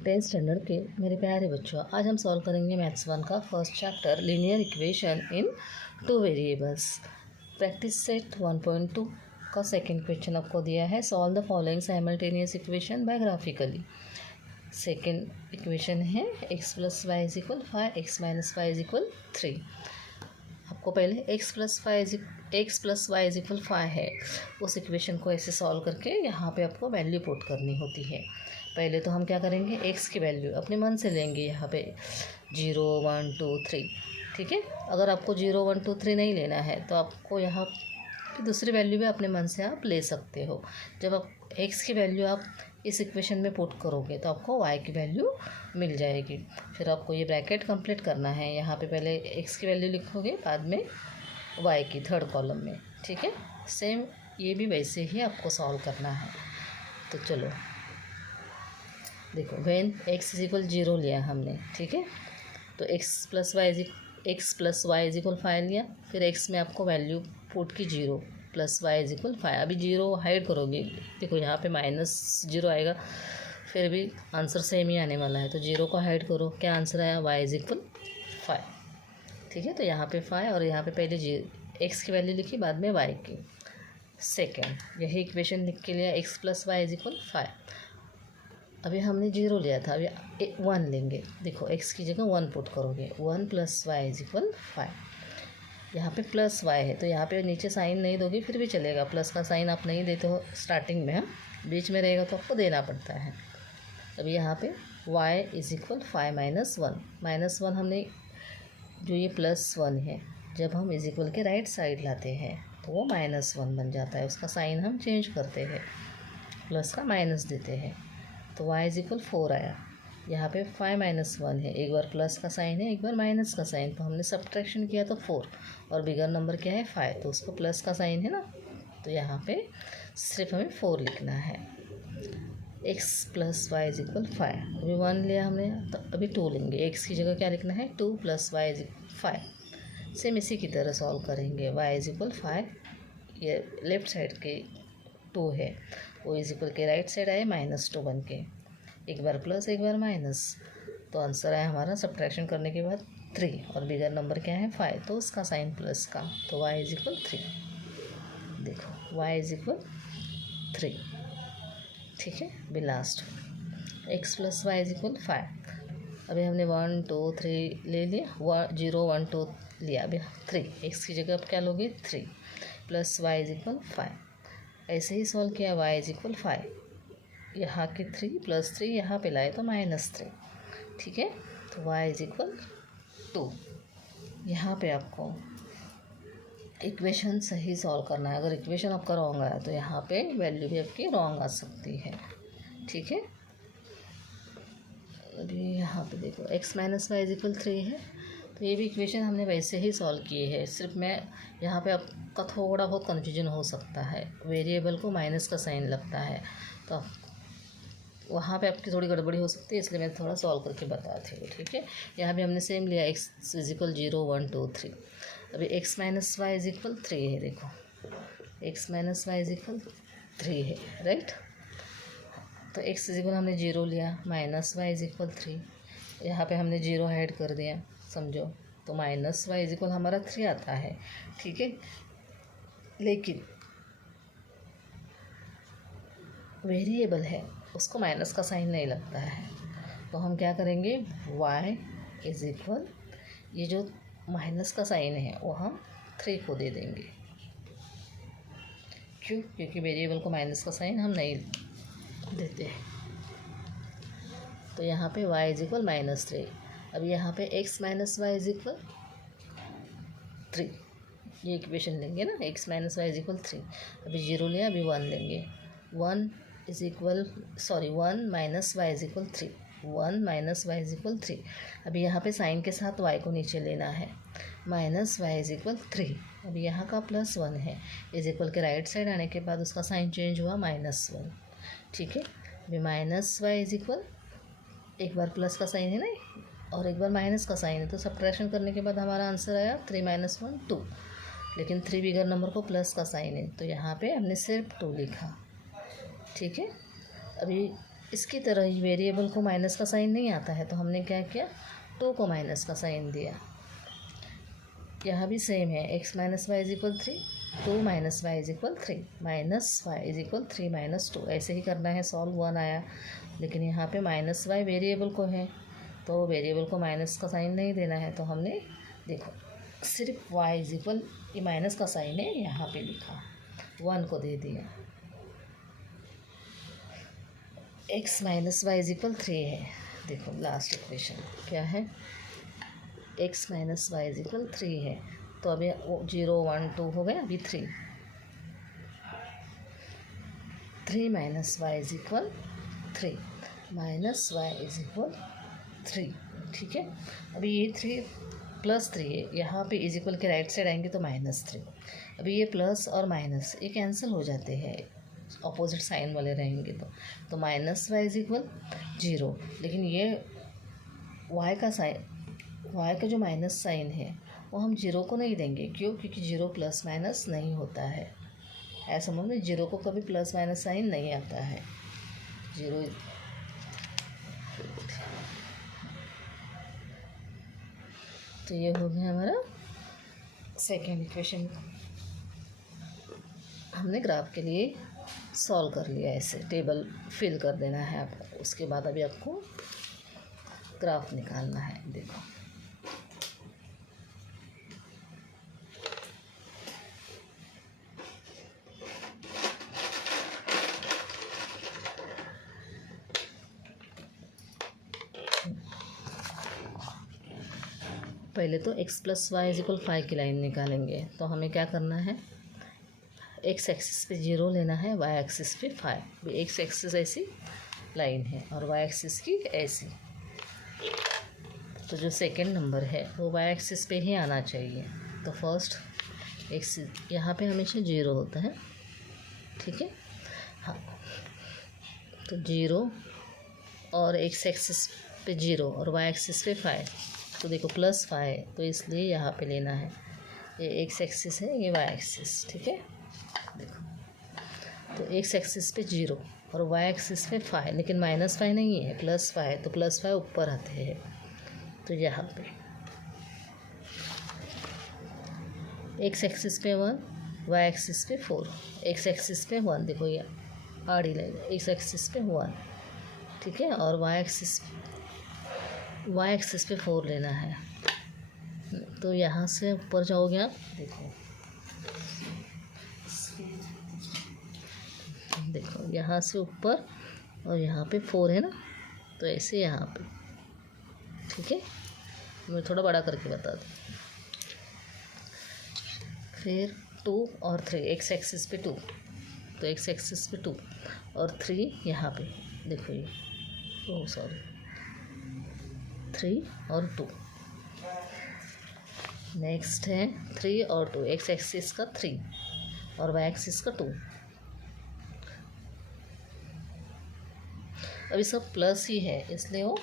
10th standard के मेरे प्यारे बच्चों, आज हम सॉल्व करेंगे मैथ्स 1 का first chapter linear equation in 2 variables. Practice set 1.2 का सेकंड क्वेश्चन आपको दिया है। Solve the following simultaneous equation by graphically. Second equation है x + y = 5, x - y = 3। आपको पहले x + y = 5 है, उस इक्वेशन को ऐसे सॉल्व करके यहाँ पे आपको वैल्यू पुट करनी होती है। पहले तो हम क्या करेंगे, x की वैल्यू अपने मन से लेंगे। यहाँ पे 0 1 2 3, ठीक है। अगर आपको 0 1 2 3 नहीं लेना है तो आपको यहाँ पे दूसरी वैल्यू भी अपने मन से आप ले सकते हो। जब आप x की वैल्यू आप इस इक्वेशन में पुट करोगे तो आपको y की वैल्यू मिल जाएगी। फिर आपको ये ब्रैकेट कंप्लीट करना है। यहाँ पे पहले x की वैल्यू लिखोगे, बाद में y की थर्ड कॉलम में, ठीक है। सेम ये भी वैसे ही आपको सॉल्व करना है। तो चलो देखो, व्हेन x = 0 लिया हमने, ठीक है। तो x + y = 5 लिया। फिर x में आपको वैल्यू पुट की 0 + y = 5। अभी 0 हाइड करोगे, देखो यहाँ पे -0 आएगा, फिर भी आंसर सेम ही आने वाला है। तो 0 को हाइड करो, क्या आंसर आया, y = 5, ठीक है। तो यहाँ पे 5 और यहाँ पे पहले x की वैल्यू लिखी, बाद में y की। सेकेंड यही इक्वेशन लिख के लिया, x + y = 5। अभी हमने 0 लिया था, अभी 1 लेंगे। देखो x की जगह 1 पुट करोगे, 1 + y = 5। यहाँ पे प्लस y है तो यहाँ पे नीचे साइन नहीं दोगे फिर भी चलेगा। प्लस का साइन आप नहीं देते हो स्टार्टिंग में, बीच में रहेगा तो आपको देना पड़ता है। अभी यहाँ पे y = 5 - 1 -1 हमने जो ये +1 है, जब हम इक्वल के राइट साइड लाते हैं तो वो -1 बन जाता है। उसका साइन हम चेंज करते हैं, प्लस का माइनस देते हैं। तो y = 4 आया। यहाँ पे 5 - 1 है, एक बार प्लस का साइन है, एक बार माइनस का साइन। तो हमने सब्ट्रैक्शन किया तो 4, और बिगर नंबर क्या है 5, तो उसको प्लस का साइन है ना, तो यहाँ पे सिर्फ हमें 4 लिखना है। x + y = 5। अभी 1 लिया हमने, तो अभी 2 लेंगे। x की जगह क्या लिखना है, 2 + y = 5। सेम इसी की तरह सॉल्व करेंगे। y = 5, ये लेफ्ट साइड के 2 है, वो इक्वल के राइट साइड आए -2 बन के, एक बार प्लस एक बार माइनस। तो आंसर आया हमारा सब्ट्रैक्शन करने के बाद 3, और बिगर नंबर क्या है 5, तो उसका साइन प्लस का। तो y = 3। देखो y = 3, ठीक है। भी लास्ट x + y = 5। अभी हमने 1 2 3 ले लिया, 0 1 2 लिया। अभी 3, x की जगह अब क्या लोगे, 3 + y = 5। ऐसे ही सॉल्व किया, y = 5, यहाँ के 3 + 3 यहाँ पे लाए तो -3, ठीक है। तो y = 2। यहाँ पे आपको इक्वेशन सही सॉल्व करना है। अगर इक्वेशन आपका रॉन्ग आया तो यहाँ पे वैल्यू भी आपकी रॉन्ग आ सकती है, ठीक है। अभी यहाँ पे देखो x - y = 3 है, तो ये भी इक्वेशन हमने वैसे ही सॉल्व किए हैं। सिर्फ मैं यहाँ पे आपका थोड़ा बहुत कन्फ्यूजन हो सकता है, वेरिएबल को माइनस का साइन लगता है, तो वहाँ पे आपकी थोड़ी गड़बड़ी हो सकती है, इसलिए मैं थोड़ा सॉल्व करके बताती हूँ, ठीक है। यहाँ भी हमने सेम लिया, x = 0 1 2 3। अभी x - y = 3 है, देखो x - y = 3 है, राइट। तो x = हमने 0 लिया, -y = 3, यहाँ पे हमने 0 ऐड कर दिया, समझो। तो -y = हमारा 3 आता है, ठीक है। लेकिन वेरिएबल है, उसको माइनस का साइन नहीं लगता है, तो हम क्या करेंगे, y = ये जो माइनस का साइन है वो हम 3 को दे देंगे। क्यों, क्योंकि वेरिएबल को माइनस का साइन हम नहीं देते हैं। तो यहाँ पे y = -3। अब यहाँ पे x - y = 3, ये इक्वेशन लेंगे ना, x - y = 3। अभी 0 लिया, अभी 1 लेंगे। 1 - y = 3, 1 - y = 3। अभी यहाँ पे साइन के साथ y को नीचे लेना है, -y = 3। अभी यहाँ का +1 है, इक्वल के राइट साइड आने के बाद उसका साइन चेंज हुआ, -1, ठीक है। अभी -y = एक बार प्लस का साइन है ना, और एक बार माइनस का साइन है, तो सब्ट्रैक्शन करने के बाद हमारा आंसर आया 3 - 1 2। लेकिन 3 बिगर नंबर को प्लस का साइन है, तो यहाँ पे हमने सिर्फ 2 लिखा, ठीक है। अभी इसकी तरह ही वेरिएबल को माइनस का साइन नहीं आता है, तो हमने क्या किया, 2 को माइनस का साइन दिया। यहाँ भी सेम है, x minus y is equal 3, 2 minus y is equal 3, minus y is equal 3 minus 2, ऐसे ही करना है सॉल्व। 1 आया, लेकिन यहाँ पे माइनस वाई वेरिएबल को है, तो वेरिएबल को माइनस का साइन नहीं देना है, तो हमने देखो सिर्फ y इज इक्वल, ये माइनस का साइन है यहाँ पे लिखा, 1 को दे दिया। x minus y is equal 3 है, देखो लास्ट इक्वेशन क्या है, x minus y is equal 3 है, तो अभी 0 1 2 हो गया, अभी 3 minus y is equal 3 minus y is equal 3, ठीक है। अभी ये 3 प्लस 3 है, यहाँ पे इज इक्वल के राइट साइड आएंगे तो -3। अभी ये प्लस और माइनस ये कैंसिल हो जाते हैं, अपोजिट साइन वाले रहेंगे तो माइनस वाई इज इक्वल 0, लेकिन ये y का साइन, y का जो माइनस साइन है वो हम 0 को नहीं देंगे, क्यों, क्योंकि 0 प्लस माइनस नहीं होता है, ऐसा समझ में, 0 को कभी प्लस माइनस साइन नहीं आता है, 0। तो ये हो गया हमारा सेकेंड इक्वेशन, हमने ग्राफ के लिए सॉल्व कर लिया, ऐसे टेबल फिल कर देना है आपको। उसके बाद अभी आपको ग्राफ निकालना है, देखो पहले तो x plus y is equal 5 की लाइन निकालेंगे, तो हमें क्या करना है, x एक्सिस पे 0 लेना है, y एक्सिस पे 5, x एक्सिस ऐसी लाइन है और y एक्सिस की ऐसी, तो जो सेकंड नंबर है वो y एक्सिस पे ही आना चाहिए। तो फर्स्ट x यहाँ पे हमेशा 0 होता है, ठीक है, हाँ, तो 0 और x एक्सिस पे 0 और y एक्सिस पे 5, तो देखो प्लस 5 है, तो इसलिए यहाँ पे लेना है, ये x एक्सिस है, ये y एक्सिस, ठीक है। देखो तो x एक्सिस पे 0 और y एक्सिस पे 5, लेकिन -5 नहीं है, +5 है, तो +5 ऊपर आते हैं, तो यहाँ पे x एक्सिस पे 1, y एक्सिस पे 4, x एक्सिस पे 1, देखो ये आड़ी लाइन, x एक्सिस पे 1, ठीक है, और y एक्सिस पे 4 लेना है, तो यहाँ से ऊपर जाओगे आप, देखो यहाँ से ऊपर, और यहाँ पे 4 है ना, तो ऐसे यहाँ पे, ठीक है, मैं थोड़ा बड़ा करके बता दूँ। फिर 2 और 3, x एक्सिस पे 2, तो x एक्सिस पे 2 और 3 यहाँ पे, देखो ये, ओह सॉरी, 3 और 2, नेक्स्ट है 3 और 2, x एक्सिस का 3 और y एक्सिस का 2, अभी सब प्लस ही है, इसलिए वो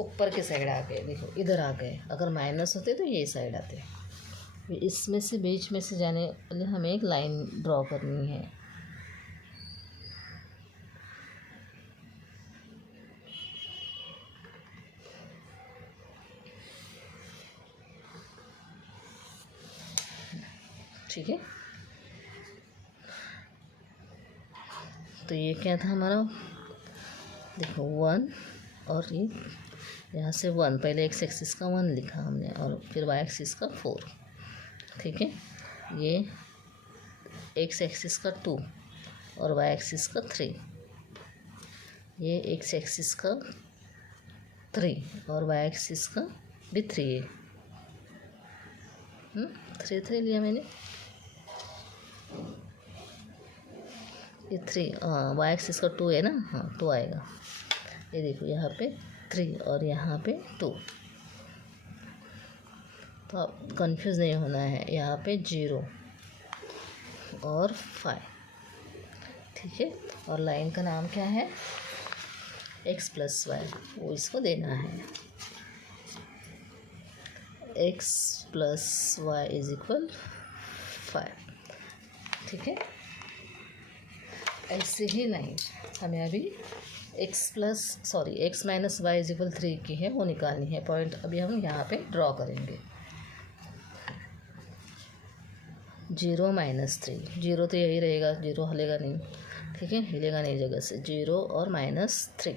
ऊपर के साइड आ गए, देखो इधर आ गए, अगर माइनस होते तो ये साइड आते। इसमें से बीच में से जाने पहले हमें एक लाइन ड्रॉ करनी है, ठीक है। तो ये क्या था हमारा, देखो 1 और ये यहाँ से 1, पहले x एक्सिस का 1 लिखा हमने और फिर y एक्सिस का 4, ठीक है, ये x एक्सिस का 2 और y एक्सिस का 3, ये x एक्सिस का 3 और y एक्सिस का भी 3 है, 3 लिया मैंने, ये 3, हाँ y एक्सिस का 2 है ना, हाँ 2 आएगा, ये देखो यहाँ पे 3 और यहाँ पे 2, तो आप कंफ्यूज नहीं होना है, यहाँ पे 0 और 5, ठीक है, और लाइन का नाम क्या है, x प्लस वाई, वो इसको देना है, x plus y is equal 5, ठीक है। ऐसे ही लाइन हमें अभी x minus y is equal 3 की है, वो निकालनी है पॉइंट। अभी हम यहाँ पे ड्रॉ करेंगे। 0 माइनस 3, 0 तो यही रहेगा, 0 हलेगा नहीं, ठीक है, हिलेगा नहीं जगह से। 0 और -3,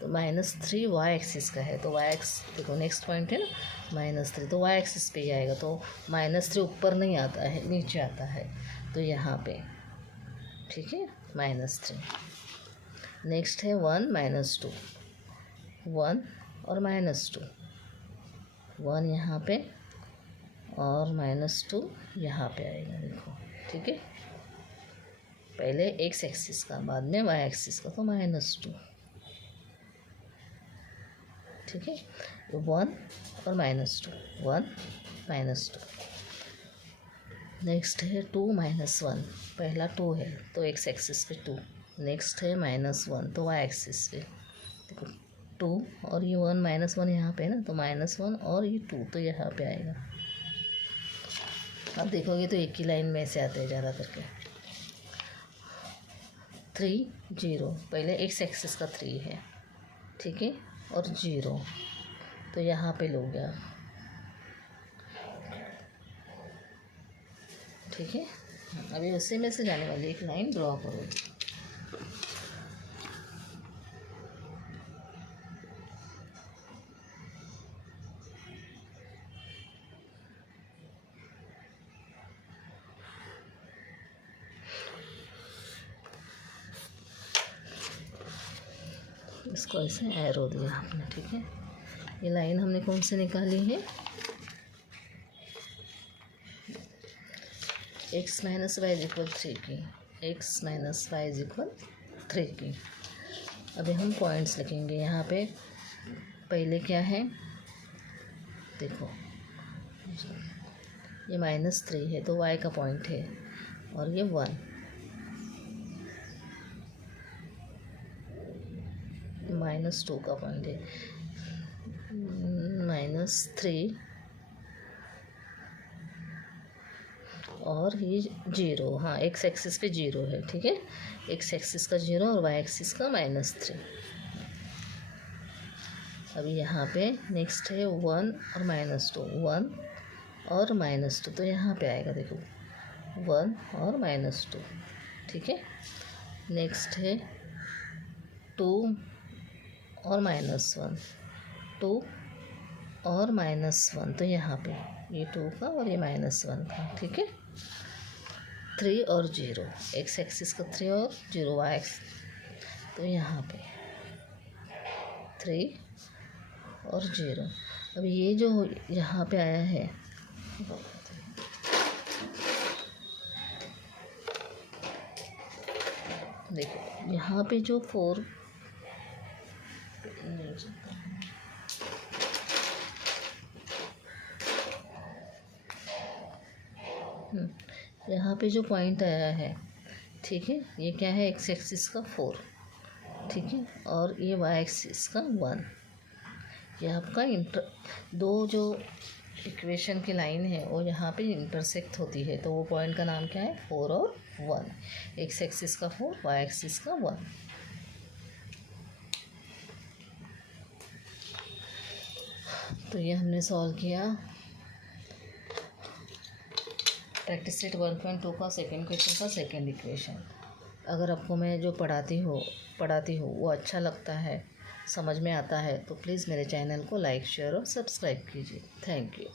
तो -3 वाई एक्सिस का है, तो वाई एक्स देखो नेक्स्ट पॉइंट है ना -3, तो वाई एक्सिस पे ही आएगा। तो -3 ऊपर नहीं आता है, नीचे आता है, तो यहाँ पे ठीक है -3। नेक्स्ट है 1 -2, 1 और -2, 1 यहाँ पे और -2 यहाँ पे आएगा, देखो ठीक है। पहले एक्स एक्सिस का, बाद में वाई एक्सिस का, तो -2, ठीक है। 1 और -2, 1 -2। नेक्स्ट है 2 -1, पहला 2 है तो एक्स एक्सिस पे 2। नेक्स्ट है -1, तो वाई एक्सिस पे देखो 2 और ये 1 -1 यहाँ पे है ना, तो -1 और ये 2 तो यहाँ पे आएगा। अब देखोगे तो एक ही लाइन में से आते हैं ज़्यादा करके। 3 0, पहले एक्स एक्सिस का 3 है, ठीक है, और 0 तो यहाँ पे लो गया, ठीक है। अभी उसी में से जाने वाली एक लाइन ड्रॉ करो। इसको ऐसे एरो दिया आपने, ठीक है। ये लाइन हमने कौन से निकाली है, x minus y is equal 3 की, x minus y is equal 3 की। अभी हम पॉइंट्स लिखेंगे यहाँ पे। पहले क्या है देखो, ये -3 है तो y का पॉइंट है, और ये 1, -2 का पॉइंट है, -3 और ये 0, हाँ एक्स एक्सिस पे 0 है, ठीक है। एक्स एक्सिस का 0 और वाई एक्सिस का -3। अभी यहाँ पे नेक्स्ट है 1 और -2, 1 और -2 तो यहाँ पे आएगा, देखो 1 और -2, ठीक है। नेक्स्ट है 2 और -1, 2 और -1 तो यहाँ पे ये 2 का और ये -1 का, ठीक है। 3 और 0, एक्स एक्सिस का 3 और 0 वाई एक्स, तो यहाँ पे 3 और 0। अब ये जो यहाँ पे आया है, देखो यहाँ पे जो 4 यहाँ पे जो पॉइंट आया है, ठीक है, ये क्या है, एक्स एक्सिस का 4, ठीक है, और ये वाई एक्सिस का 1। ये आपका दो जो इक्वेशन की लाइन है वो यहाँ पे इंटरसेक्ट होती है, तो वो पॉइंट का नाम क्या है, 4 और 1, एक्स एक्सिस का 4, वाई एक्सिस का 1। तो ये हमने सॉल्व किया प्रैक्टिस सेट 1.2 का सेकेंड क्वेश्चन का सेकेंड इक्वेशन। अगर आपको मैं जो पढ़ाती हूँ वो अच्छा लगता है, समझ में आता है, तो प्लीज़ मेरे चैनल को लाइक शेयर और सब्सक्राइब कीजिए। Thank you.